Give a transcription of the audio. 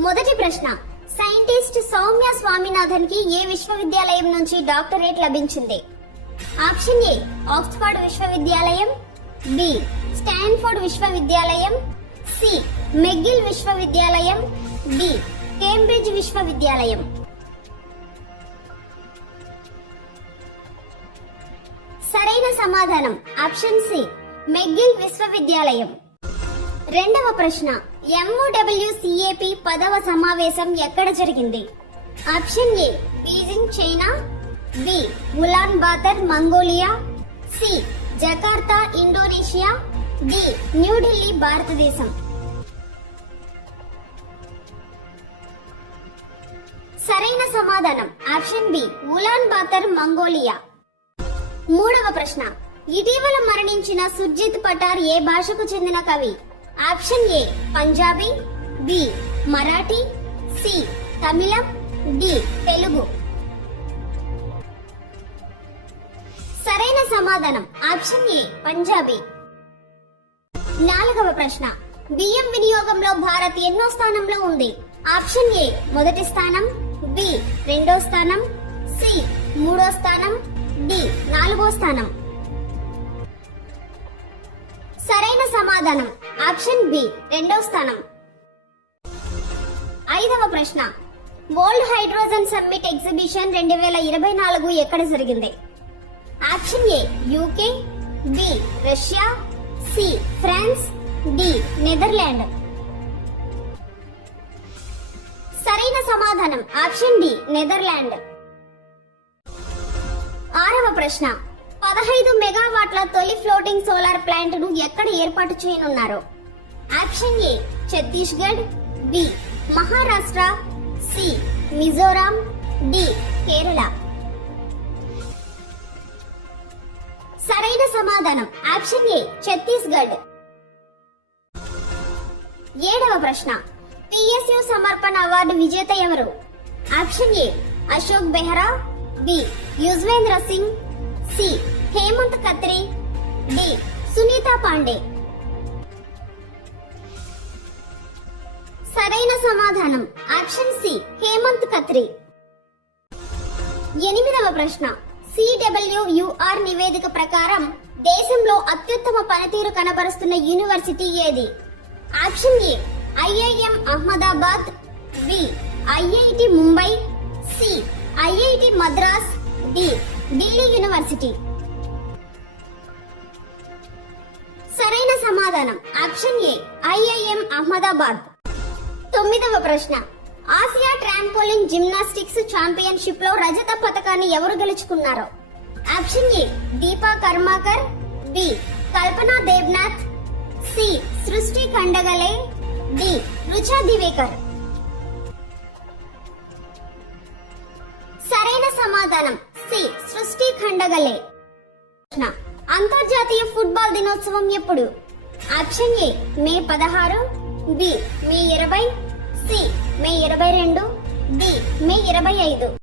మొదటి ప్రశ్న, సైంటిస్ట్ సౌమ్య స్వామినాథన్ కి ఏ విశ్వవిద్యాలయం నుంచి డాక్టరేట్ లభించింది? ఆప్షన్ ఏ ఆక్స్ఫర్డ్ విశ్వవిద్యాలయం, బి స్టాన్ఫోర్డ్ విశ్వవిద్యాలయం, సి మెగ్గిల్ విశ్వవిద్యాలయం, డి కేంబ్రిడ్జ్ విశ్వవిద్యాలయం. సరైన సమాధానం ఆప్షన్ సి మెగ్గిల్ విశ్వవిద్యాలయం. రెండవ ప్రశ్న, MOWCAP 10వ సమావేశం ఎక్కడ జరిగింది? Option A Beijing China, B Ulaanbaatar Mongolia, C Jakarta Indonesia, D New Delhi భారతదేశం. సరైన సమాధానం option B Ulaanbaatar Mongolia. మూడవ ప్రశ్న, ఇటీవల మరణించిన సుర్జిత్ పటార్ ఏ భాషకు చెందిన కవి? Option A Punjabi, B Marathi, C తమిళం, డి తెలుగు. సరైన సమాధానం ఆప్షన్ ఏ పంజాబీ. నాలుగవ ప్రశ్న, బియ్యం వినియోగంలో భారత్ ఎన్నో స్థానంలో ఉంది? ఆప్షన్ ఏ మొదటి స్థానం, బి రెండో స్థానం, సి మూడో స్థానం, డి నాలుగో స్థానం. సరైన సమాధానం ఆప్షన్ బి రెండో స్థానం. ఐదవ ప్రశ్న, వరల్డ్ హైడ్రోజన్ సమ్మిట్ ఎగ్జిబిషన్ 2024 ఎక్కడ జరిగింది? Option A UK, B Russia, C France, D Netherland. సరైన సమాధానం ఆప్షన్ డి నెదర్లాండ్. ఆరవ ప్రశ్న, 15 మెగావాట్ల తొలి ఫ్లోటింగ్ సోలార్ ప్లాంట్ ను ఎక్కడ ఏర్పాటు చేయనున్నారు? Option A Chhattisgarh, B Maharashtra, C Mizoram, D Kerala. సరైన సమాధానం ఆప్షన్ ఏ ఛత్తీస్గఢ్. ఏడవ ప్రశ్న, PSU సమర్పణ అవార్డు విజేత ఎవరు? Option A Ashok Behra, B Yuzvendra Singh, C Hemant Katri, D Sunita Pandey. సరైన సమాధానం ఆప్షన్ సి హేమంత్ కత్రి. ఎనిమిదవ ప్రశ్న, CWUR నివేదిక ప్రకారం దేశంలో అత్యుత్తమ పనితీరు కనబరుస్తున్న యూనివర్సిటీ ఏది? Option A IIM Ahmedabad, B IIT Mumbai, C IIT Madras, D Delhi university. సరైన సమాధానం ఆప్షన్ ఏ IIM అహ్మదాబాద్. తొమ్మిదవ ప్రశ్న, ఆసియా ట్రాంపోలిన్ జిమ్నాస్టిక్స్ ఛాంపియన్షిప్ లో రజత పతకాన్ని ఎవరు గెలుచుకున్నారు? Option A Dipa Karmakar, B Kalpana Devnath, C Srishti Khandagale, D Rucha దివేకర్. సరైన సమాధానం సి సృష్టి ఖండగలే. అంతర్జాతీయ ఫుట్బాల్ దినోత్సవం ఎప్పుడు? Option A May 16, B May 20, C May 22, D May 25.